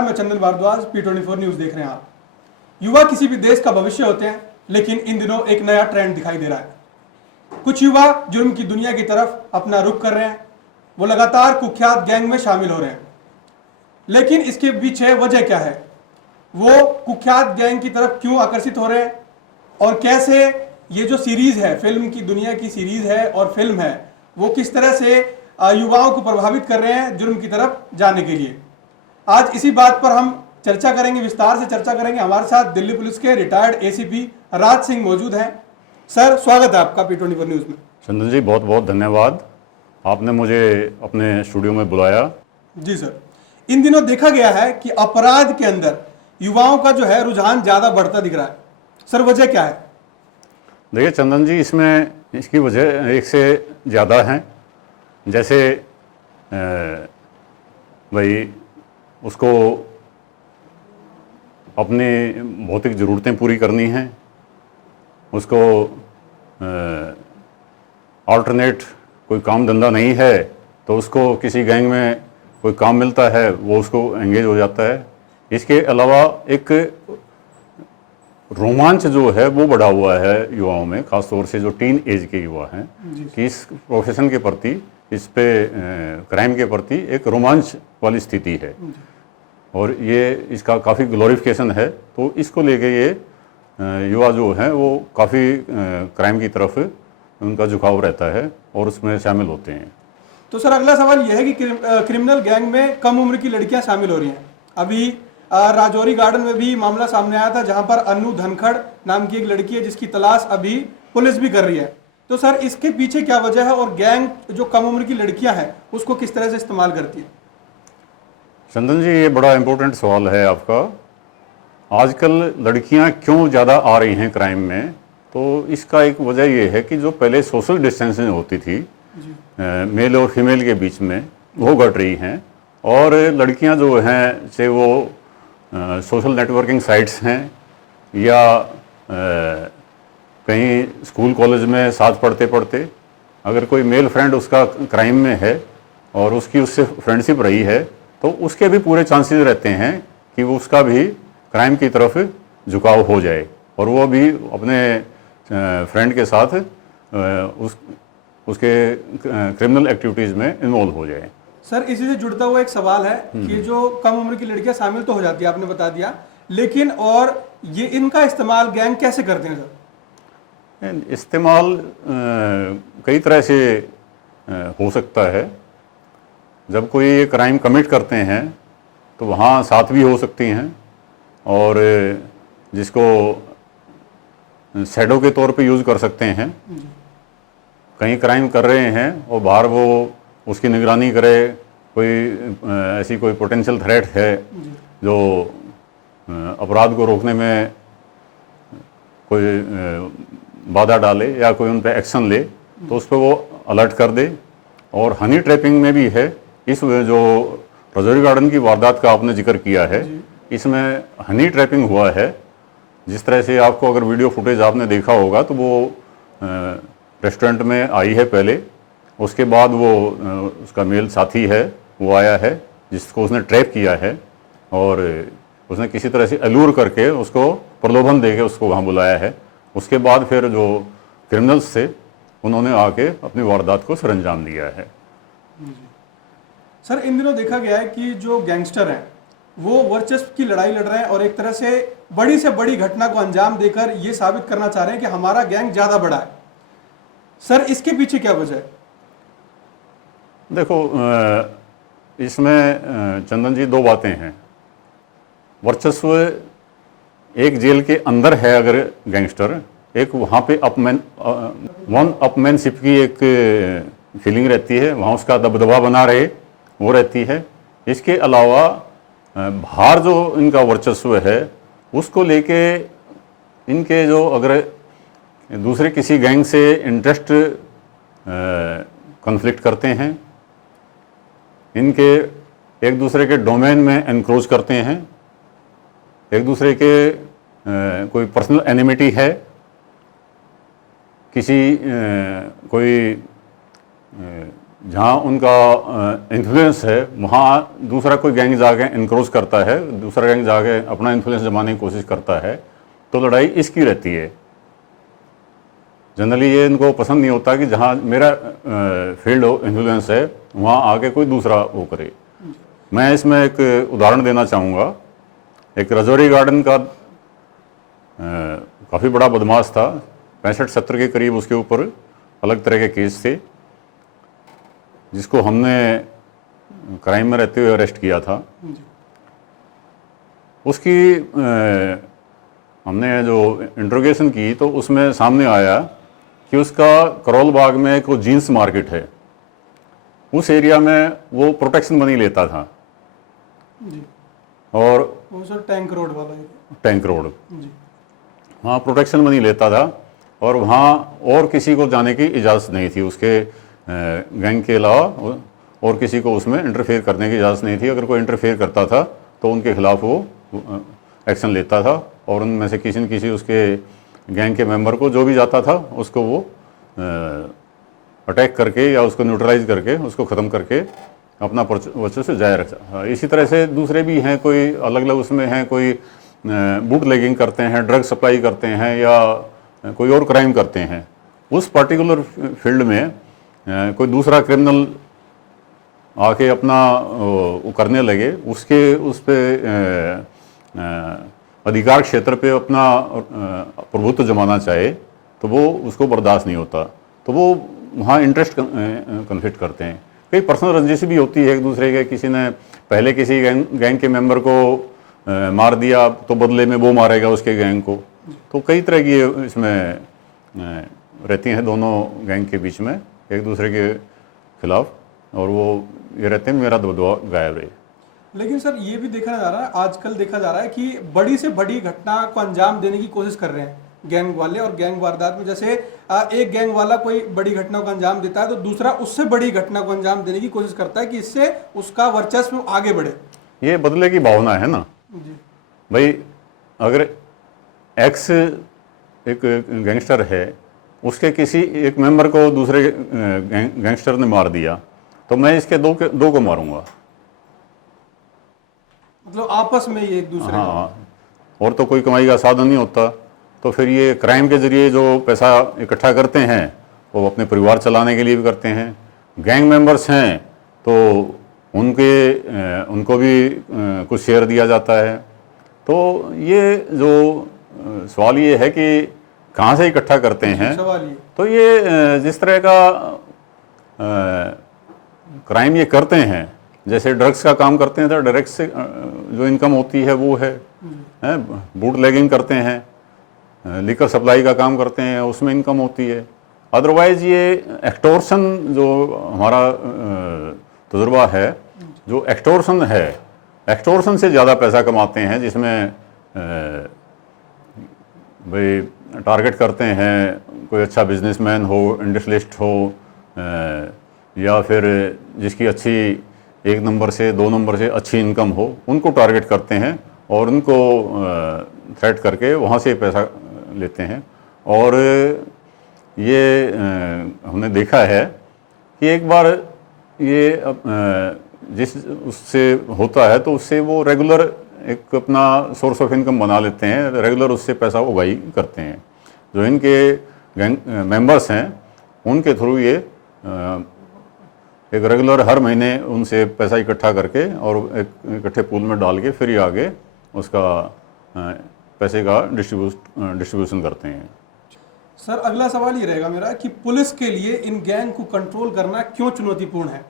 मैं चंदन Bhardwaj, P24 news देख रहे हैं आप। युवा किसी भी देश का भविष्य होते हैं, लेकिन इन दिनों एक नया ट्रेंड दिखाई दे रहा है। कुछ युवा जुर्म की दुनिया की तरफ अपना रुख कर रहे हैं। वो लगातार कुख्यात गैंग में शामिल हो रहे हैं, लेकिन इसके पीछे वजह क्या है? वो कुख्यात गैंग की तरफ क्यों आकर्षित हो रहे हैं और कैसे ये जो सीरीज है, फिल्म की दुनिया की सीरीज है और फिल्म है, वो किस तरह से युवाओं को प्रभावित कर रहे हैं जुर्म की तरफ जाने के लिए। आज इसी बात पर हम चर्चा करेंगे, विस्तार से चर्चा करेंगे। हमारे साथ दिल्ली पुलिस के रिटायर्ड एसीपी राज सिंह मौजूद हैं। सर, स्वागत है आपका P24 न्यूज में। चंदन जी, बहुत बहुत धन्यवाद, आपने मुझे अपने स्टूडियो में बुलाया। जी सर, इन दिनों देखा गया है कि अपराध के अंदर युवाओं का जो है रुझान ज्यादा बढ़ता दिख रहा है। सर, वजह क्या है? देखिए चंदन जी, इसमें इसकी वजह एक से ज़्यादा हैं। जैसे भाई उसको अपनी भौतिक ज़रूरतें पूरी करनी हैं, उसको अल्टरनेट कोई काम धंधा नहीं है तो उसको किसी गैंग में कोई काम मिलता है, वो उसको एंगेज हो जाता है। इसके अलावा एक रोमांच जो है वो बढ़ा हुआ है युवाओं में, ख़ासतौर से जो टीन एज के युवा हैं, कि इस प्रोफेशन के प्रति, इस पे क्राइम के प्रति एक रोमांच वाली स्थिति है और ये इसका काफ़ी ग्लोरिफिकेशन है। तो इसको लेके ये युवा जो हैं वो काफ़ी क्राइम की तरफ उनका झुकाव रहता है और उसमें शामिल होते हैं। तो सर, अगला सवाल यह है कि क्रिमिनल गैंग में कम उम्र की लड़कियां शामिल हो रही हैं। अभी राजौरी गार्डन में भी मामला सामने आया था, जहां पर अनु धनखड़ नाम की एक लड़की है जिसकी तलाश अभी पुलिस भी कर रही है। तो सर, इसके पीछे क्या वजह है और गैंग जो कम उम्र की लड़कियां हैं उसको किस तरह से इस्तेमाल करती है? चंदन जी, ये बड़ा इम्पोर्टेंट सवाल है आपका। आजकल लड़कियां क्यों ज़्यादा आ रही हैं क्राइम में? तो इसका एक वजह ये है कि जो पहले सोशल डिस्टेंसिंग होती थी मेल और फीमेल के बीच में, वो घट रही हैं और लड़कियां जो हैं, चाहे वो सोशल नेटवर्किंग साइट्स हैं या कहीं स्कूल कॉलेज में साथ पढ़ते पढ़ते अगर कोई मेल फ्रेंड उसका क्राइम में है और उसकी उससे फ्रेंडशिप रही है, तो उसके भी पूरे चांसेस रहते हैं कि वो उसका भी क्राइम की तरफ झुकाव हो जाए और वो भी अपने फ्रेंड के साथ उसके क्रिमिनल एक्टिविटीज़ में इन्वॉल्व हो जाए। सर, इसी से जुड़ता हुआ एक सवाल है कि जो कम उम्र की लड़कियां शामिल तो हो जाती है, आपने बता दिया, लेकिन और ये इनका इस्तेमाल गैंग कैसे करते हैं सर? इस्तेमाल कई तरह से हो सकता है। जब कोई ये क्राइम कमिट करते हैं तो वहाँ साथ भी हो सकती हैं और जिसको शैडो के तौर पे यूज़ कर सकते हैं। कहीं क्राइम कर रहे हैं और बाहर वो उसकी निगरानी करे, कोई ऐसी कोई पोटेंशियल थ्रेट है जो अपराध को रोकने में कोई बाधा डाले या कोई उन पर एक्शन ले, तो उस पर वो अलर्ट कर दे। और हनी ट्रैपिंग में भी है। इस जो राजौरी गार्डन की वारदात का आपने जिक्र किया है, इसमें हनी ट्रैपिंग हुआ है। जिस तरह से आपको अगर वीडियो फुटेज आपने देखा होगा तो वो रेस्टोरेंट में आई है पहले, उसके बाद वो उसका मेल साथी है वो आया है जिसको उसने ट्रैप किया है और उसने किसी तरह से अलूर करके उसको प्रलोभन देके उसको वहाँ बुलाया है। उसके बाद फिर जो क्रिमिनल्स थे उन्होंने आके अपनी वारदात को सरंजाम दिया है। सर, इन दिनों देखा गया है कि जो गैंगस्टर हैं वो वर्चस्व की लड़ाई लड़ रहे हैं और एक तरह से बड़ी घटना को अंजाम देकर ये साबित करना चाह रहे हैं कि हमारा गैंग ज़्यादा बड़ा है। सर, इसके पीछे क्या वजह है? देखो, इसमें चंदन जी दो बातें हैं। वर्चस्व एक जेल के अंदर है अगर गैंगस्टर, एक वहाँ पे वन अपमैनशिप की एक फीलिंग रहती है, वहाँ उसका दबदबा बना रहे वो रहती है। इसके अलावा बाहर जो इनका वर्चस्व है उसको लेके इनके जो अगर दूसरे किसी गैंग से इंटरेस्ट कॉन्फ्लिक्ट करते हैं, इनके एक दूसरे के डोमेन में एनक्रोच करते हैं, एक दूसरे के कोई पर्सनल एनिमिटी है, किसी कोई जहाँ उनका इन्फ्लुएंस है वहाँ दूसरा कोई गैंग जाके इनक्रोच करता है, दूसरा गैंग जाके अपना इन्फ्लुएंस जमाने की कोशिश करता है, तो लड़ाई इसकी रहती है। जनरली ये इनको पसंद नहीं होता कि जहाँ मेरा फील्ड ऑफ इन्फ्लुएंस है वहाँ आके कोई दूसरा वो करे। मैं इसमें एक उदाहरण देना चाहूँगा। एक रजौरी गार्डन का काफ़ी बड़ा बदमाश था, 65-70 के करीब उसके ऊपर अलग तरह के केस थे, जिसको हमने क्राइम में रहते हुए अरेस्ट किया था। उसकी हमने जो इंट्रोगेशन की तो उसमें सामने आया कि उसका करोल बाग में एक जीन्स मार्केट है, उस एरिया में वो प्रोटेक्शन मनी लेता था। जी। और वो सर टैंक रोड वाला है। टैंक रोड, जी। वहाँ प्रोटेक्शन मनी लेता था और वहाँ और किसी को जाने की इजाज़त नहीं थी, उसके गैंग के अलावा और किसी को उसमें इंटरफेयर करने की इजाज़त नहीं थी। अगर कोई इंटरफेयर करता था तो उनके खिलाफ वो एक्शन लेता था और उनमें से किसी न किसी उसके गैंग के मेंबर को जो भी जाता था उसको वो अटैक करके या उसको न्यूट्रलाइज करके उसको ख़त्म करके अपना वर्चस्व जारी रखता। इसी तरह से दूसरे भी हैं, कोई अलग अलग उसमें हैं, कोई बूट लेगिंग करते हैं, ड्रग सप्लाई करते हैं या कोई और क्राइम करते हैं। उस पर्टिकुलर फील्ड में कोई दूसरा क्रिमिनल आके अपना वो करने लगे, उसके उस पे अधिकार क्षेत्र पे अपना प्रभुत्व जमाना चाहे तो वो उसको बर्दाश्त नहीं होता, तो वो वहाँ इंटरेस्ट कन्फ्लिक्ट करते हैं। कई पर्सनल रंजिश भी होती है एक दूसरे के, किसी ने पहले किसी गैंग के मेंबर को मार दिया तो बदले में वो मारेगा उसके गैंग को। तो कई तरह की इसमें रहती हैं दोनों गैंग के बीच में एक दूसरे के खिलाफ, और वो ये रहते हैं मेरा दबदबा गायब रहे। लेकिन सर ये भी देखा जा रहा है, आजकल देखा जा रहा है कि बड़ी से बड़ी घटना को अंजाम देने की कोशिश कर रहे हैं गैंग वाले, और गैंग वारदात में जैसे एक गैंग वाला कोई बड़ी घटना को अंजाम देता है तो दूसरा उससे बड़ी घटना को अंजाम देने की कोशिश करता है कि इससे उसका वर्चस्व आगे बढ़े। ये बदले की भावना है ना जी। भाई, अगर एक्स एक गैंगस्टर है, उसके किसी एक मेंबर को दूसरे गैंगस्टर ने मार दिया तो मैं इसके दो को मारूंगा, मतलब आपस में ये एक दूसरे हाँ, और तो कोई कमाई का साधन नहीं होता। तो फिर ये क्राइम के जरिए जो पैसा इकट्ठा करते हैं वो अपने परिवार चलाने के लिए भी करते हैं। गैंग मेंबर्स हैं तो उनको भी कुछ शेयर दिया जाता है। तो ये जो सवाल ये है कि कहाँ से इकट्ठा करते हैं, सवाल ये तो ये जिस तरह का क्राइम ये करते हैं, जैसे ड्रग्स का काम करते हैं तो ड्रग्स से जो इनकम होती है वो है, बूट लेगिंग करते हैं, लिकर सप्लाई का काम करते हैं, उसमें इनकम होती है। अदरवाइज ये एक्सटॉर्शन जो हमारा तजुर्बा है, जो एक्सटॉर्शन है, एक्सटॉर्शन से ज़्यादा पैसा कमाते हैं, जिसमें भाई टारगेट करते हैं कोई अच्छा बिजनेसमैन हो, इंडस्ट्रियलिस्ट हो, या फिर जिसकी अच्छी 1 नंबर से 2 नंबर से अच्छी इनकम हो, उनको टारगेट करते हैं और उनको थ्रेट करके वहाँ से पैसा लेते हैं। और ये हमने देखा है कि एक बार ये जिस उससे होता है तो उससे वो रेगुलर एक अपना सोर्स ऑफ इनकम बना लेते हैं, रेगुलर उससे पैसा उगाही करते हैं। जो इनके गैंग मेंबर्स हैं उनके थ्रू ये एक रेगुलर हर महीने उनसे पैसा इकट्ठा करके और एक इकट्ठे पूल में डाल के फिर ही आगे उसका पैसे का डिस्ट्रीब्यूशन करते हैं। सर अगला सवाल ये रहेगा मेरा कि पुलिस के लिए इन गैंग को कंट्रोल करना क्यों चुनौतीपूर्ण है?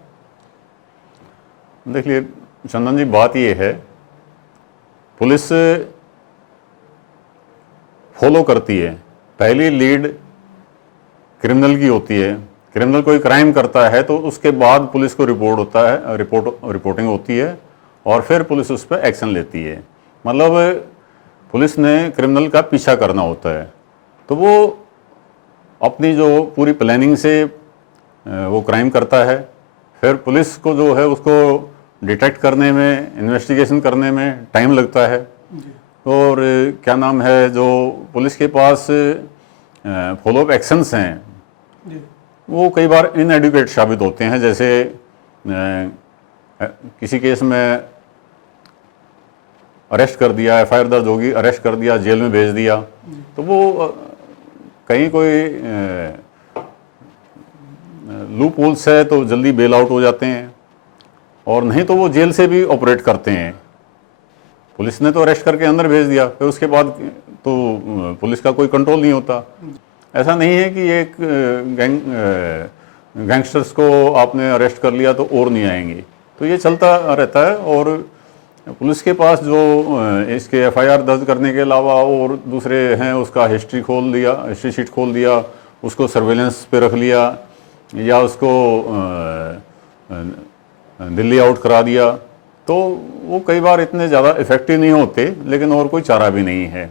देखिए चंदन जी, बात ये है, पुलिस फॉलो करती है, पहली लीड क्रिमिनल की होती है। क्रिमिनल कोई क्राइम करता है तो उसके बाद पुलिस को रिपोर्ट होता है, रिपोर्टिंग होती है और फिर पुलिस उस पर एक्शन लेती है। मतलब पुलिस ने क्रिमिनल का पीछा करना होता है, तो वो अपनी जो पूरी प्लानिंग से वो क्राइम करता है। फिर पुलिस को जो है उसको डिटेक्ट करने में, इन्वेस्टिगेशन करने में टाइम लगता है। और क्या नाम है, जो पुलिस के पास फॉलोअप एक्शंस हैं वो कई बार इनएडुकेट साबित होते हैं। जैसे किसी केस में अरेस्ट कर दिया, एफआईआर दर्ज होगी, अरेस्ट कर दिया, जेल में भेज दिया, तो वो कहीं कोई लूप होल्स है तो जल्दी बेल आउट हो जाते हैं, और नहीं तो वो जेल से भी ऑपरेट करते हैं। पुलिस ने तो अरेस्ट करके अंदर भेज दिया, फिर उसके बाद तो पुलिस का कोई कंट्रोल नहीं होता। ऐसा नहीं है कि एक गैंगस्टर्स को आपने अरेस्ट कर लिया तो और नहीं आएंगे, तो ये चलता रहता है। और पुलिस के पास जो इसके एफआईआर दर्ज करने के अलावा और दूसरे हैं, उसका हिस्ट्री खोल दिया, हिस्ट्री शीट खोल दिया, उसको सर्वेलेंस पे रख लिया, या उसको दिल्ली आउट करा दिया, तो वो कई बार इतने ज़्यादा इफेक्टिव नहीं होते, लेकिन और कोई चारा भी नहीं है।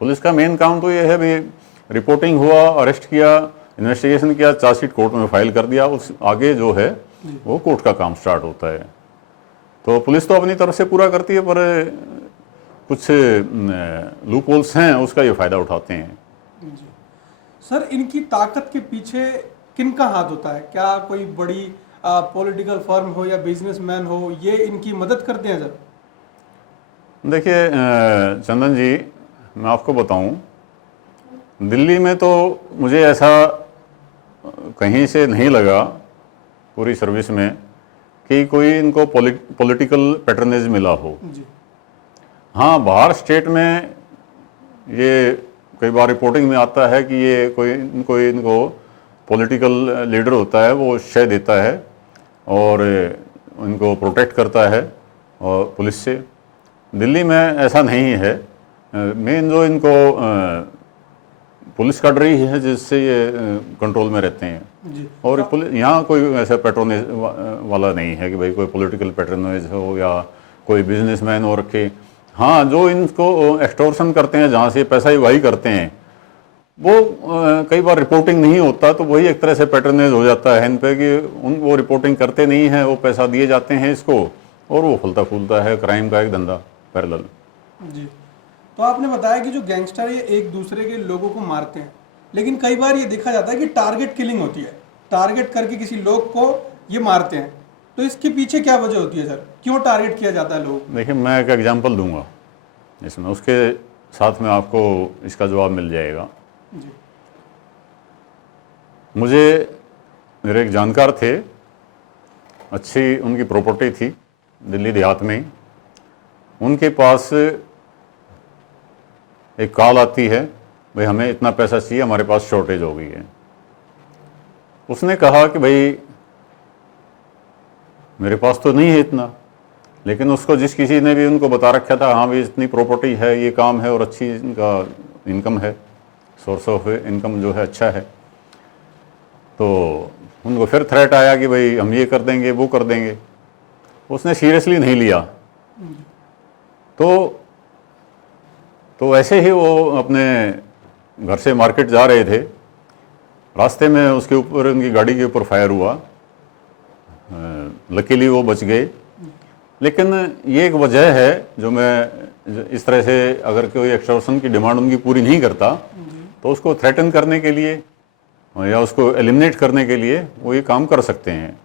पुलिस का मेन काम तो ये है भाई, रिपोर्टिंग हुआ, अरेस्ट किया, इन्वेस्टिगेशन किया, चार्जशीट कोर्ट में फाइल कर दिया, उस आगे जो है वो कोर्ट का काम स्टार्ट होता है। तो पुलिस तो अपनी तरफ से पूरा करती है, पर कुछ लूप होल्स हैं उसका ये फ़ायदा उठाते हैं। जी सर, इनकी ताकत के पीछे किनका हाथ होता है? क्या कोई बड़ी पॉलिटिकल फर्म हो या बिजनेसमैन हो, ये इनकी मदद करते हैं सर? देखिए चंदन जी, मैं आपको बताऊं, दिल्ली में तो मुझे ऐसा कहीं से नहीं लगा पूरी सर्विस में कि कोई इनको पॉलिटिकल पैटर्नेज मिला हो। जी। हाँ, बाहर स्टेट में ये कई बार रिपोर्टिंग में आता है कि ये कोई इनको पॉलिटिकल लीडर होता है, वो शय देता है और इनको प्रोटेक्ट करता है और पुलिस से। दिल्ली में ऐसा नहीं है। मेन जो इनको पुलिस का डर ही है जिससे ये कंट्रोल में रहते हैं जी। और पुलिस यहाँ कोई ऐसा पैट्रोनेज वाला नहीं है कि भाई कोई पॉलिटिकल पैट्रोनेज हो या कोई बिजनेसमैन हो रखे। हाँ, जो इनको एक्सटॉर्शन करते हैं, जहाँ से पैसा उगाही करते हैं, वो कई बार रिपोर्टिंग नहीं होता, तो वही एक तरह से पैटर्नेज हो जाता है इन पे कि वो रिपोर्टिंग करते नहीं हैं, वो पैसा दिए जाते हैं इसको, और वो फलता फूलता है क्राइम का एक धंधा पैरेलल। जी। तो आपने बताया कि जो गैंगस्टर ये एक दूसरे के लोगों को मारते हैं, लेकिन कई बार ये देखा जाता है कि टारगेट किलिंग होती है, टारगेट करके किसी लोग को ये मारते हैं, तो इसके पीछे क्या वजह होती है सर? क्यों टारगेट किया जाता है लोग? देखिए, मैं एक एग्जांपल दूंगा इसमें, उसके साथ में आपको इसका जवाब मिल जाएगा। जी। मुझे मेरे एक जानकार थे, अच्छी उनकी प्रॉपर्टी थी दिल्ली देहात में ही। उनके पास एक कॉल आती है, भाई हमें इतना पैसा चाहिए, हमारे पास शॉर्टेज हो गई है। उसने कहा कि भाई मेरे पास तो नहीं है इतना, लेकिन उसको जिस किसी ने भी उनको बता रखा था, हाँ भाई इतनी प्रॉपर्टी है, ये काम है और अच्छी इनका इनकम है, सोर्स ऑफ इनकम जो है अच्छा है, तो उनको फिर थ्रेट आया कि भाई हम ये कर देंगे, वो कर देंगे। उसने सीरियसली नहीं लिया। तो ऐसे ही वो अपने घर से मार्केट जा रहे थे, रास्ते में उसके ऊपर, उनकी गाड़ी के ऊपर फायर हुआ। लकीली वो बच गए। लेकिन ये एक वजह है जो मैं इस तरह से, अगर कोई एक्सटॉर्शन की डिमांड उनकी पूरी नहीं करता, तो उसको थ्रेटन करने के लिए या उसको एलिमिनेट करने के लिए वो ये काम कर सकते हैं।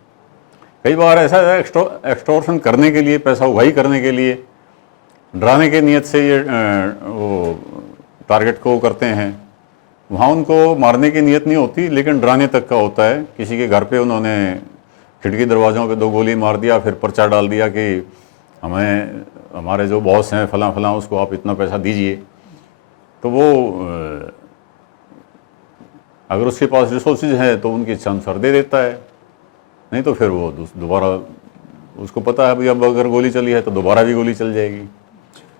कई बार ऐसा है, एक्सटॉर्शन करने के लिए, पैसा उगाही करने के लिए, डराने के नियत से ये वो टारगेट को करते हैं। वहाँ उनको मारने की नियत नहीं होती, लेकिन डराने तक का होता है। किसी के घर पे उन्होंने खिड़की दरवाज़ों पे 2 गोली मार दिया, फिर पर्चा डाल दिया कि हमें, हमारे जो बॉस हैं फलां फलां, उसको आप इतना पैसा दीजिए। तो वो अगर उसके पास रिसोर्सेज हैं तो उनकी इच्छा अनुसार दे देता है, नहीं तो फिर वो दोबारा, उसको पता है भाई अब अगर गोली चली है तो दोबारा भी गोली चल जाएगी।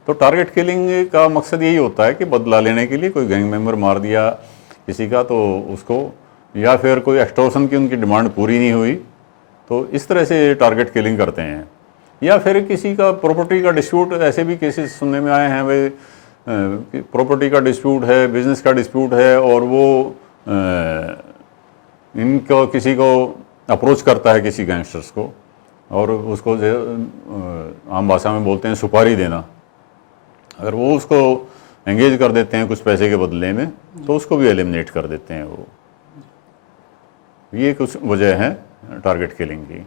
तो टारगेट किलिंग का मकसद यही होता है कि बदला लेने के लिए कोई गैंग मेंबर मार दिया किसी का, तो उसको, या फिर कोई एक्सटॉर्शन की उनकी डिमांड पूरी नहीं हुई, तो इस तरह से टारगेट किलिंग करते हैं। या फिर किसी का प्रॉपर्टी का डिस्प्यूट, ऐसे भी केसेस सुनने में आए हैं भाई, प्रॉपर्टी का डिस्प्यूट है, बिजनेस का डिस्प्यूट है, और वो इनको किसी को अप्रोच करता है, किसी गैंगस्टर्स को, और उसको आम भाषा में बोलते हैं सुपारी देना। अगर वो उसको एंगेज कर देते हैं कुछ पैसे के बदले में, तो उसको भी एलिमिनेट कर देते हैं वो। ये कुछ वजह हैं टारगेट किलिंग की।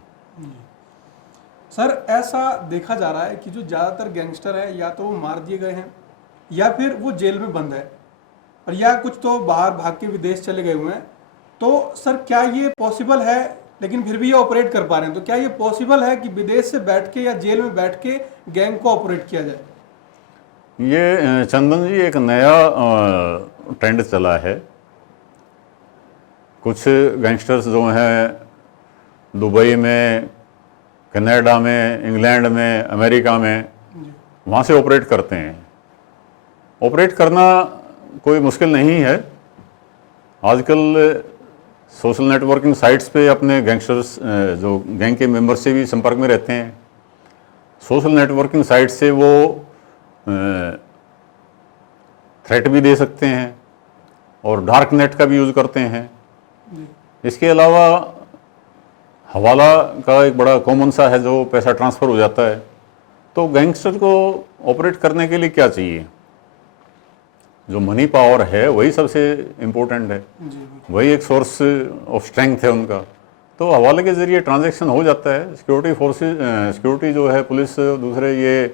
सर ऐसा देखा जा रहा है कि जो ज़्यादातर गैंगस्टर है या तो वो मार दिए गए हैं या फिर वो जेल में बंद है और या कुछ तो बाहर भाग के विदेश चले गए हुए हैं। तो सर क्या ये पॉसिबल है, लेकिन फिर भी ये ऑपरेट कर पा रहे हैं, तो क्या ये पॉसिबल है कि विदेश से बैठ के या जेल में बैठ के गैंग को ऑपरेट किया जाए? ये चंदन जी एक नया ट्रेंड चला है। कुछ गैंगस्टर्स जो हैं दुबई में, कनाडा में, इंग्लैंड में, अमेरिका में, वहाँ से ऑपरेट करते हैं। ऑपरेट करना कोई मुश्किल नहीं है। आजकल सोशल नेटवर्किंग साइट्स पे अपने गैंगस्टर्स जो गैंग के मेंबर से भी संपर्क में रहते हैं। सोशल नेटवर्किंग साइट से वो थ्रेट भी दे सकते हैं और डार्क नेट का भी यूज़ करते हैं। इसके अलावा हवाला का एक बड़ा कॉमन सा है जो पैसा ट्रांसफ़र हो जाता है। तो गैंगस्टर को ऑपरेट करने के लिए क्या चाहिए? जो मनी पावर है वही सबसे इम्पोर्टेंट है, वही एक सोर्स ऑफ स्ट्रेंथ है उनका। तो हवाले के ज़रिए ट्रांजैक्शन हो जाता है। सिक्योरिटी फोर्सेस, सिक्योरिटी जो है, पुलिस दूसरे ये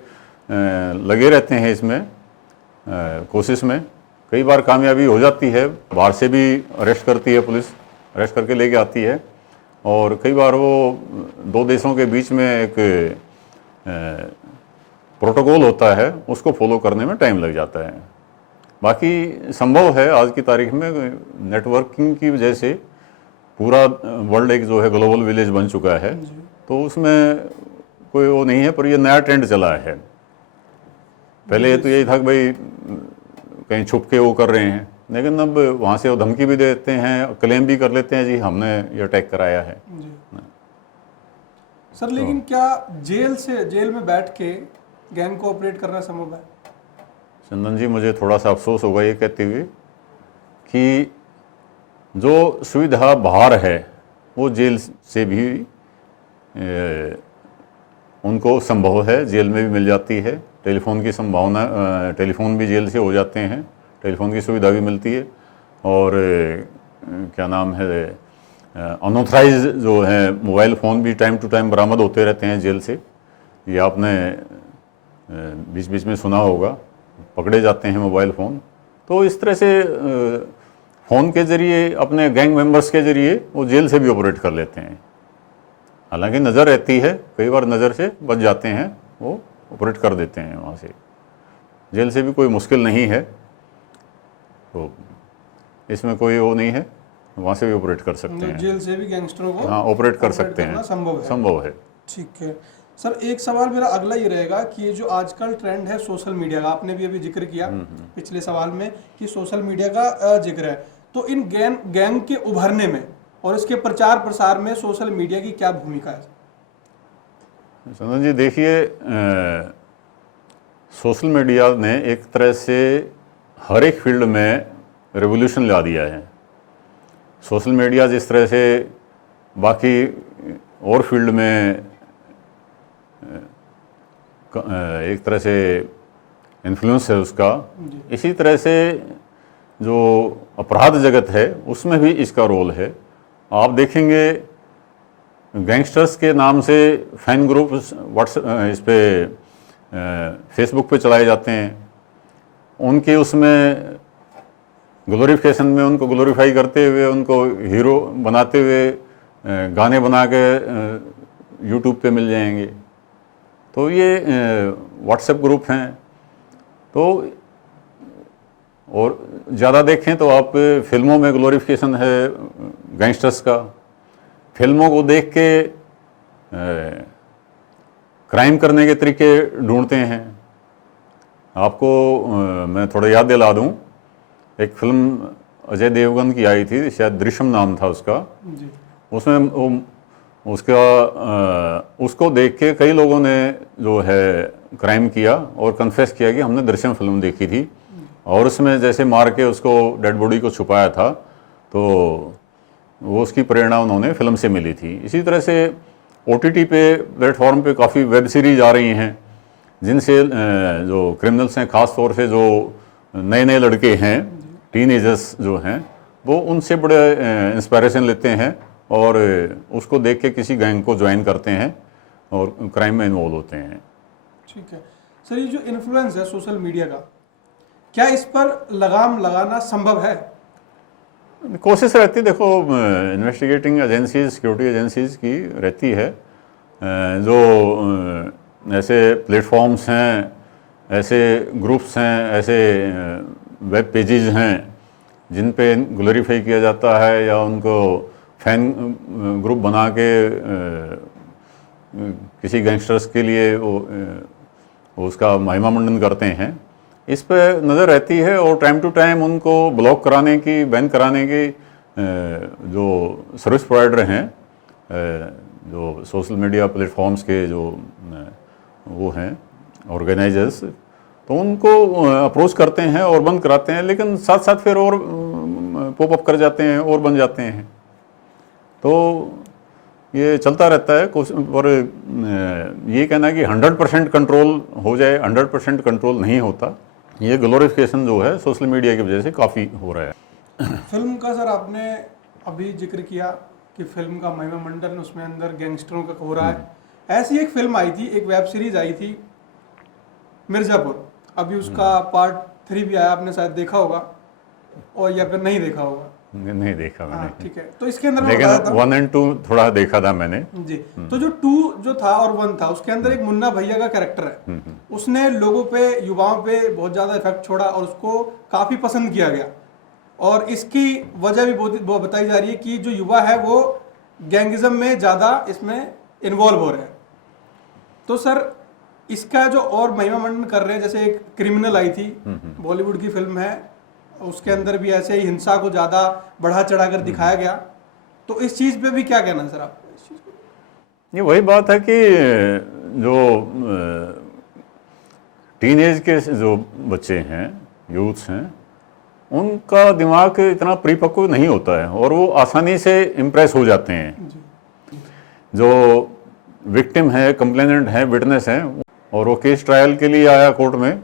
लगे रहते हैं इसमें कोशिश में। कई बार कामयाबी हो जाती है, बाहर से भी अरेस्ट करती है पुलिस, अरेस्ट करके लेके आती है। और कई बार वो दो देशों के बीच में एक प्रोटोकॉल होता है, उसको फॉलो करने में टाइम लग जाता है। बाकी संभव है, आज की तारीख में नेटवर्किंग की वजह से पूरा वर्ल्ड एक जो है ग्लोबल विलेज बन चुका है, तो उसमें कोई वो नहीं है। पर ये नया ट्रेंड चला है। पहले तो यही था कि भाई कहीं छुप के वो कर रहे हैं, लेकिन अब वहाँ से वो धमकी भी दे देते हैं, क्लेम भी कर लेते हैं जी हमने ये अटैक कराया है। सर लेकिन क्या जेल में बैठ के गैंग को ऑपरेट करना संभव है? चंदन जी मुझे थोड़ा सा अफसोस होगा ये कहते हुए कि जो सुविधा बाहर है वो जेल से भी उनको संभव है, जेल में भी मिल जाती है। टेलीफोन की संभावना, टेलीफोन भी जेल से हो जाते हैं, टेलीफोन की सुविधा भी मिलती है। और क्या नाम है, अनऑथराइज जो है मोबाइल फ़ोन भी टाइम टू टाइम बरामद होते रहते हैं जेल से। ये आपने बीच बीच में सुना होगा, पकड़े जाते हैं मोबाइल फ़ोन। तो इस तरह से फ़ोन के ज़रिए अपने गैंग मेंबर्स के ज़रिए वो जेल से भी ऑपरेट कर लेते हैं। हालांकि नज़र रहती है, कई बार नज़र से बच जाते हैं, वो ऑपरेट कर देते हैं वहाँ से। जेल से भी कोई मुश्किल नहीं है, तो इसमें कोई वो नहीं है, वहाँ से भी ऑपरेट कर सकते हैं। जेल से भी गैंगस्टरों को हाँ ऑपरेट कर सकते हैं, संभव है। ठीक है सर, एक सवाल मेरा अगला ये रहेगा कि ये जो आजकल ट्रेंड है सोशल मीडिया का, आपने भी अभी जिक्र किया पिछले सवाल में कि सोशल मीडिया का जिक्र है, तो इन गैंग के उभरने में और इसके प्रचार प्रसार में सोशल मीडिया की क्या भूमिका है? चंदन जी देखिए, सोशल मीडिया ने एक तरह से हर एक फील्ड में रेवोल्यूशन ला दिया है। सोशल मीडिया जिस तरह से बाकी और फील्ड में एक तरह से इन्फ्लुएंस है उसका, इसी तरह से जो अपराध जगत है उसमें भी इसका रोल है। आप देखेंगे गैंगस्टर्स के नाम से फैन ग्रुप इस पे फेसबुक पे चलाए जाते हैं। उनके उसमें ग्लोरिफिकेशन में उनको ग्लोरीफाई करते हुए, उनको हीरो बनाते हुए गाने बना के यूट्यूब पे मिल जाएंगे। तो ये व्हाट्सएप ग्रुप हैं। तो और ज़्यादा देखें तो आप फिल्मों में ग्लोरिफिकेशन है गैंगस्टर्स का। फिल्मों को देख के क्राइम करने के तरीके ढूंढते हैं। आपको मैं थोड़ा याद दिला दूं, एक फिल्म अजय देवगन की आई थी, शायद दृश्यम नाम था उसका। उसमें उसको देख के कई लोगों ने जो है क्राइम किया और कन्फेस किया कि हमने दृश्यम फिल्म देखी थी और उसमें जैसे मार के उसको डेड बॉडी को छुपाया था, तो वो उसकी प्रेरणा उन्होंने फिल्म से मिली थी। इसी तरह से OTT पे प्लेटफॉर्म पे काफ़ी वेब सीरीज आ रही हैं जिनसे जो क्रिमिनल्स हैं, ख़ास तौर से जो नए नए लड़के हैं, टीनेजर्स जो हैं, वो उनसे बड़े इंस्पायरेशन लेते हैं और उसको देख के किसी गैंग को ज्वाइन करते हैं और क्राइम में इन्वॉल्व होते हैं। ठीक है सर, ये जो इन्फ्लुएंस है सोशल मीडिया का, क्या इस पर लगाम लगाना संभव है? कोशिश रहती, देखो इन्वेस्टिगेटिंग एजेंसीज, सिक्योरिटी एजेंसीज की रहती है, जो ऐसे प्लेटफॉर्म्स हैं, ऐसे ग्रुप्स हैं, ऐसे वेब पेजेस हैं जिन पे ग्लोरीफाई किया जाता है या उनको फैन ग्रुप बना के किसी गैंगस्टर्स के लिए वो उसका महिमा मंडन करते हैं। इस पे नज़र रहती है और टाइम टू टाइम उनको ब्लॉक कराने की, बैन कराने की जो सर्विस प्रोवाइडर हैं, जो सोशल मीडिया प्लेटफॉर्म्स के जो वो हैं ऑर्गेनाइजर्स, तो उनको अप्रोच करते हैं और बंद कराते हैं, लेकिन साथ साथ फिर और पॉप अप कर जाते हैं और बन जाते हैं। तो ये चलता रहता है। और ये कहना कि 100% कंट्रोल हो जाए, 100% कंट्रोल नहीं होता। ये ग्लोरिफिकेशन जो है सोशल मीडिया की वजह से काफ़ी हो रहा है। फिल्म का सर आपने अभी जिक्र किया कि फिल्म का महिमा मंडन, उसमें अंदर गैंगस्टरों का हो रहा है। ऐसी एक फिल्म आई थी, एक वेब सीरीज आई थी मिर्ज़ापुर, अभी उसका पार्ट 3 भी आया, आपने शायद देखा होगा और या फिर नहीं देखा होगा? नहीं देखा मैंने। ठीक है, तो इसके अंदर लेकिन 1 और 2 थोड़ा देखा था मैंने जी। तो जो 2 जो था और 1 था, उसके अंदर एक मुन्ना भैया का कैरेक्टर है, उसने लोगों पे, युवाओं पे बहुत ज़्यादा इफेक्ट छोड़ा और उसको काफ़ी पसंद किया गया। और इसकी वजह भी बहुत बताई जा रही है कि जो युवा है वो गैंगिज्म में ज़्यादा इसमें इन्वॉल्व हो रहे हैं। तो सर इसका जो और महिमा मंडन कर रहे हैं, जैसे एक क्रिमिनल आई थी, बॉलीवुड की फिल्म है, उसके अंदर भी ऐसे ही हिंसा को ज़्यादा बढ़ा चढ़ा कर दिखाया गया। तो इस चीज़ पे भी क्या कहना है सर आप? ये वही बात है कि जो टीनेज के जो बच्चे हैं, यूथ्स हैं, उनका दिमाग इतना परिपक्व नहीं होता है और वो आसानी से इम्प्रेस हो जाते हैं। जो विक्टिम है, कंप्लेनेंट है, विटनेस है, और वो केस ट्रायल के लिए आया कोर्ट में,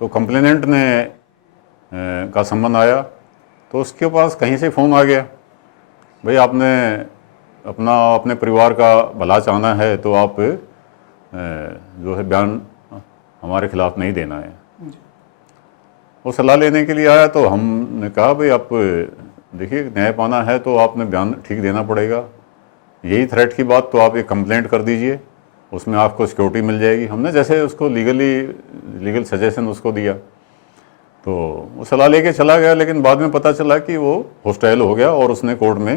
तो कंप्लेनेंट ने का संबंध आया तो उसके पास कहीं से फ़ोन आ गया, भाई आपने अपने परिवार का भला चाहना है तो आप जो है बयान हमारे खिलाफ नहीं देना है। वो सलाह लेने के लिए आया तो हमने कहा भाई आप देखिए, न्याय पाना है तो आपने बयान ठीक देना पड़ेगा। यही थ्रेट की बात, तो आप एक कंप्लेंट कर दीजिए, उसमें आपको सिक्योरिटी मिल जाएगी। हमने जैसे उसको लीगल सजेशन उसको दिया तो वो सलाह लेके चला गया, लेकिन बाद में पता चला कि वो हॉस्टाइल हो गया और उसने कोर्ट में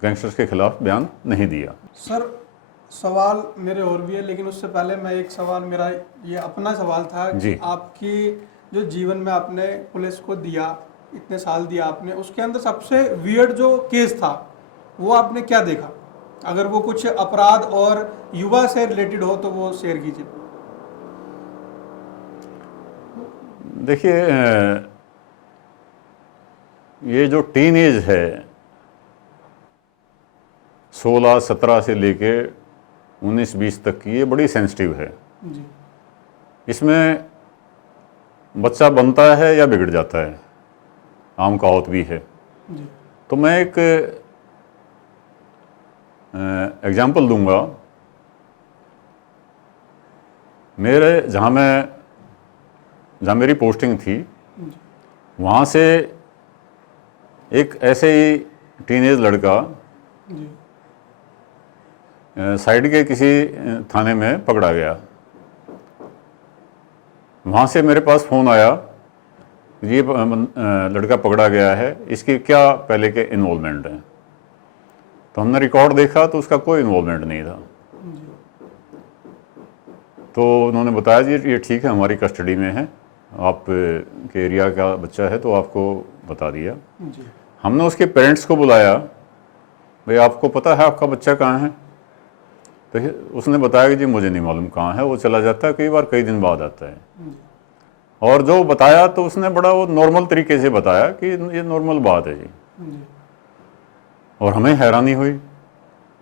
गैंगस्टर्स के खिलाफ बयान नहीं दिया। सर सवाल मेरे और भी है, लेकिन उससे पहले मैं एक सवाल, मेरा ये अपना सवाल था कि आपकी जो जीवन में आपने पुलिस को दिया, इतने साल दिया आपने, उसके अंदर सबसे वियर्ड जो केस था वो आपने क्या देखा? अगर वो कुछ अपराध और युवा से रिलेटेड हो तो वो शेयर कीजिए। देखिए, ये जो टीन एज है 16-17 से लेके 19-20 तक की, ये बड़ी सेंसिटिव है जी। इसमें बच्चा बनता है या बिगड़ जाता है, आम कहावत भी है जी। तो मैं एक एग्जाम्पल दूंगा। जहाँ मेरी पोस्टिंग थी, वहाँ से एक ऐसे ही टीनेज लड़का जी। साइड के किसी थाने में पकड़ा गया। वहाँ से मेरे पास फ़ोन आया, ये लड़का पकड़ा गया है, इसकी क्या पहले के इन्वॉल्वमेंट है। तो हमने रिकॉर्ड देखा तो उसका कोई इन्वॉल्वमेंट नहीं था। तो उन्होंने बताया जी ये ठीक है, हमारी कस्टडी में है, आप के एरिया का बच्चा है तो आपको बता दिया। हमने उसके पेरेंट्स को बुलाया, भाई आपको पता है आपका बच्चा कहाँ है? तो उसने बताया कि जी मुझे नहीं मालूम कहाँ है, वो चला जाता है, कई बार कई दिन बाद आता है। और जो बताया तो उसने बड़ा वो नॉर्मल तरीके से बताया कि ये नॉर्मल बात है जी। और हमें हैरानी हुई,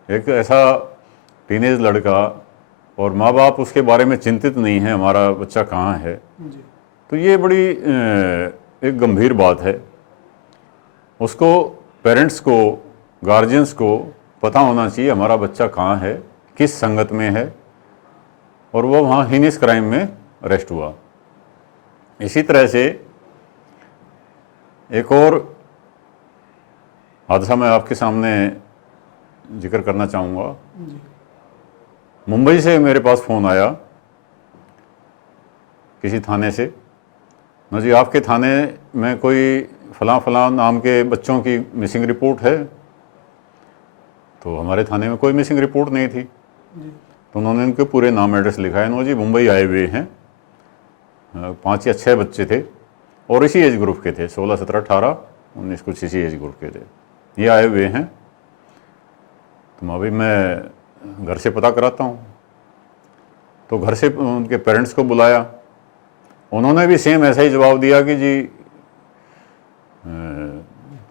एक ऐसा टीनेज लड़का और माँ बाप उसके बारे में चिंतित नहीं है हमारा बच्चा कहाँ है, तो ये बड़ी एक गंभीर बात है। उसको, पेरेंट्स को, गार्जियंस को पता होना चाहिए हमारा बच्चा कहाँ है, किस संगत में है, और वो वहाँ हीनियस क्राइम में अरेस्ट हुआ। इसी तरह से एक और हादसा मैं आपके सामने जिक्र करना चाहूँगा। मुंबई से मेरे पास फ़ोन आया किसी थाने से, ना जी आपके थाने में कोई फलां फलां नाम के बच्चों की मिसिंग रिपोर्ट है। तो हमारे थाने में कोई मिसिंग रिपोर्ट नहीं थी। तो उन्होंने उनके पूरे नाम एड्रेस लिखा है, नो जी मुंबई आए हुए हैं, 5 या 6 बच्चे थे और इसी एज ग्रुप के थे, 16, 17, 18, 19 कुछ इसी एज ग्रुप के थे, ये आए हुए हैं। तो अभी मैं घर से पता कराता हूँ। तो घर से उनके पेरेंट्स को बुलाया, उन्होंने भी सेम ऐसा ही जवाब दिया कि जी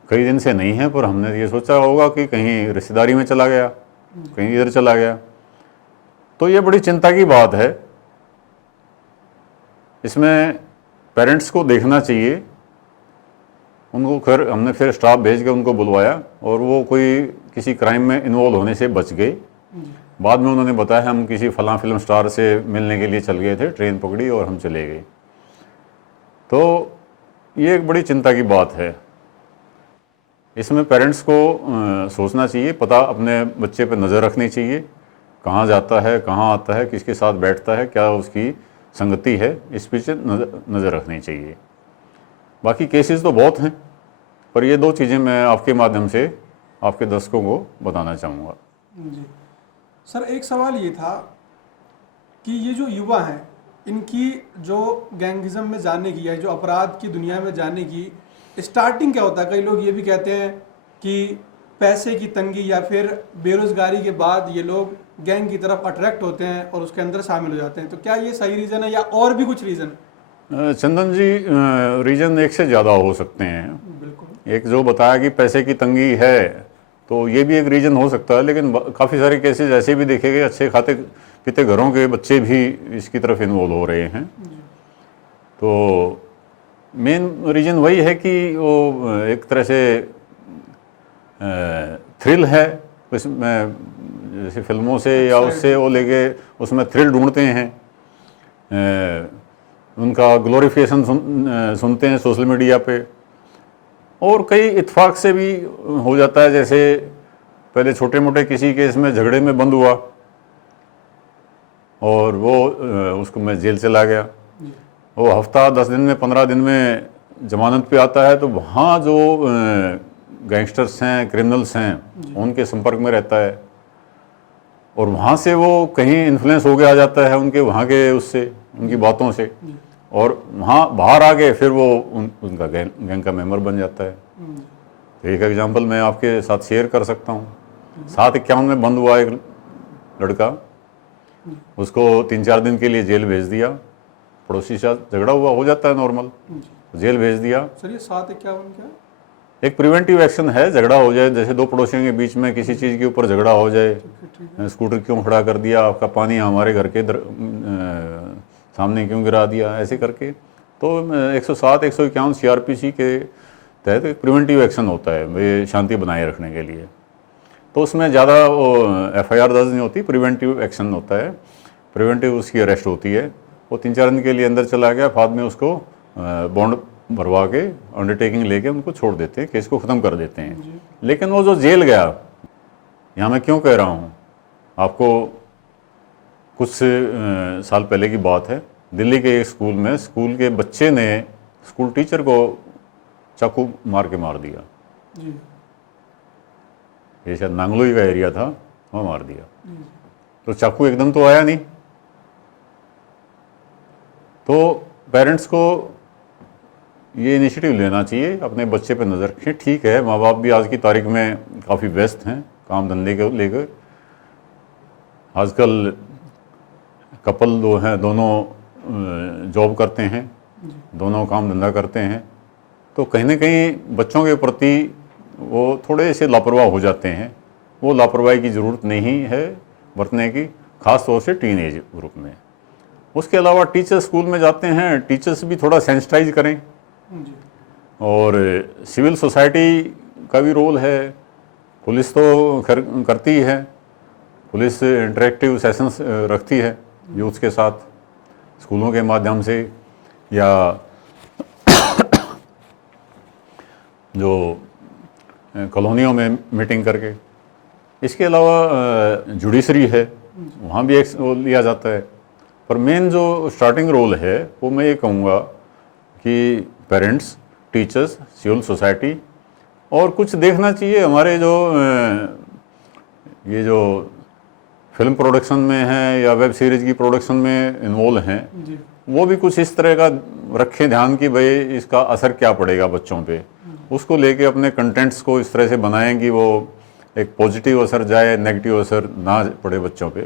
कई दिन से नहीं है, पर हमने ये सोचा होगा कि कहीं रिश्तेदारी में चला गया, कहीं इधर चला गया। तो ये बड़ी चिंता की बात है। इसमें पेरेंट्स को देखना चाहिए। उनको हमने फिर स्टाफ भेज के उनको बुलवाया और वो कोई किसी क्राइम में इन्वॉल्व होने से बच गए। बाद में उन्होंने बताया हम किसी फलां फिल्म स्टार से मिलने के लिए चल गए थे, ट्रेन पकड़ी और हम चले गए। तो ये एक बड़ी चिंता की बात है। इसमें पेरेंट्स को सोचना चाहिए, पता अपने बच्चे पर नज़र रखनी चाहिए, कहाँ जाता है, कहाँ आता है, किसके साथ बैठता है, क्या उसकी संगति है, इस पीछे नज़र रखनी चाहिए। बाकी केसेस तो बहुत हैं, पर ये 2 चीज़ें मैं आपके माध्यम से आपके दर्शकों को बताना चाहूँगा। जी सर, एक सवाल ये था कि ये जो युवा हैं, इनकी जो गैंगिज्म में जाने की या जो अपराध की दुनिया में जाने की स्टार्टिंग क्या होता है? कई लोग ये भी कहते हैं कि पैसे की तंगी या फिर बेरोजगारी के बाद ये लोग गैंग की तरफ अट्रैक्ट होते हैं और उसके अंदर शामिल हो जाते हैं। तो क्या ये सही रीज़न है या और भी कुछ रीज़न? चंदन जी, रीज़न एक से ज़्यादा हो सकते हैं। बिल्कुल। एक जो बताया कि पैसे की तंगी है, तो ये भी एक रीज़न हो सकता है, लेकिन काफ़ी सारे केसेस ऐसे भी देखे गए, अच्छे खाते पीते घरों के बच्चे भी इसकी तरफ इन्वॉल्व हो रहे हैं। तो मेन रीज़न वही है कि वो एक तरह से थ्रिल है इसमें, जैसे फिल्मों से या उससे वो लेके उसमें थ्रिल ढूंढते हैं, उनका ग्लोरिफिकेशन सुनते हैं सोशल मीडिया पे, और कई इत्फाक से भी हो जाता है। जैसे पहले छोटे मोटे किसी केस में झगड़े में बंद हुआ और वो उसको मैं जेल चला गया, वो हफ्ता 10 दिन में 15 दिन में जमानत पे आता है, तो वहाँ जो गैंगस्टर्स हैं, क्रिमिनल्स हैं, उनके संपर्क में रहता है और वहाँ से वो कहीं इन्फ्लुएंस हो गया आ जाता है उनके वहाँ के उससे, उनकी बातों से, और वहाँ बाहर आके फिर वो उनका गैंग का मेंबर बन जाता है। तो एक एग्जांपल मैं आपके साथ शेयर कर सकता हूँ। 751 में बंद हुआ एक लड़का, उसको 3-4 दिन के लिए जेल भेज दिया। पड़ोसी से झगड़ा हुआ, हो जाता है नॉर्मल, जेल भेज दिया। सर ये 751 क्या? एक प्रिवेंटिव एक्शन है, झगड़ा हो जाए, जैसे 2 पड़ोसियों के बीच में किसी चीज़ के ऊपर झगड़ा हो जाए, स्कूटर क्यों खड़ा कर दिया, आपका पानी हमारे घर के सामने क्यों गिरा दिया, ऐसे करके। तो 107, 151 CRPC के तहत एक प्रिवेंटिव एक्शन होता है वे शांति बनाए रखने के लिए। तो उसमें ज़्यादा FIR दर्ज नहीं होती, प्रिवेंटिव एक्शन होता है, प्रिवेंटिव उसकी अरेस्ट होती है। वो 3-4 दिन के लिए अंदर चला गया, बाद में उसको बॉन्ड भरवा के अंडरटेकिंग लेके उनको छोड़ देते हैं, केस को ख़त्म कर देते हैं। लेकिन वो जो जेल गया, यहाँ मैं क्यों कह रहा हूँ आपको, कुछ साल पहले की बात है, दिल्ली के एक स्कूल में स्कूल के बच्चे ने स्कूल टीचर को चाकू मार के मार दिया। ये शायद नांगलोई का एरिया था, वहाँ मार दिया। तो चाकू एकदम तो आया नहीं। तो पेरेंट्स को ये इनिशिएटिव लेना चाहिए, अपने बच्चे पे नज़र रखें। ठीक है, माँ बाप भी आज की तारीख में काफ़ी व्यस्त हैं काम धंधे को लेकर। आजकल कपल दो हैं, दोनों जॉब करते हैं, दोनों काम धंधा करते हैं, तो कहीं ना कहीं बच्चों के प्रति वो थोड़े से लापरवाह हो जाते हैं। वो लापरवाही की ज़रूरत नहीं है बरतने की, ख़ास तौर से टीन एज ग्रुप में। उसके अलावा टीचर स्कूल में जाते हैं, टीचर्स भी थोड़ा सेंसिटाइज करें, और सिविल सोसाइटी का भी रोल है, पुलिस तो खैर करती है, पुलिस इंटरेक्टिव सेशंस रखती है यूथ के साथ स्कूलों के माध्यम से या जो कॉलोनियों में मीटिंग करके। इसके अलावा जुडिशरी है, वहाँ भी एक वो लिया जाता है। पर मेन जो स्टार्टिंग रोल है वो मैं ये कहूँगा कि पेरेंट्स, टीचर्स, सिविल सोसाइटी और कुछ देखना चाहिए हमारे जो ये जो फिल्म प्रोडक्शन में है या वेब सीरीज़ की प्रोडक्शन में इन्वॉल्व हैं जी। वो भी कुछ इस तरह का रखें ध्यान कि भाई इसका असर क्या पड़ेगा बच्चों पे, उसको लेके अपने कंटेंट्स को इस तरह से बनाएं कि वो एक पॉजिटिव असर जाए, नेगेटिव असर ना पड़े बच्चों पे।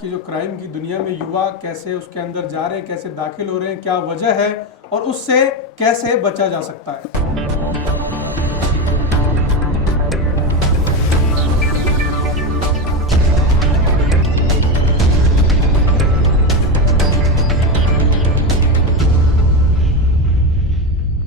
कि जो क्राइम की दुनिया में युवा कैसे उसके अंदर जा रहे हैं, कैसे दाखिल हो रहे हैं, क्या वजह है और उससे कैसे बचा जा सकता है।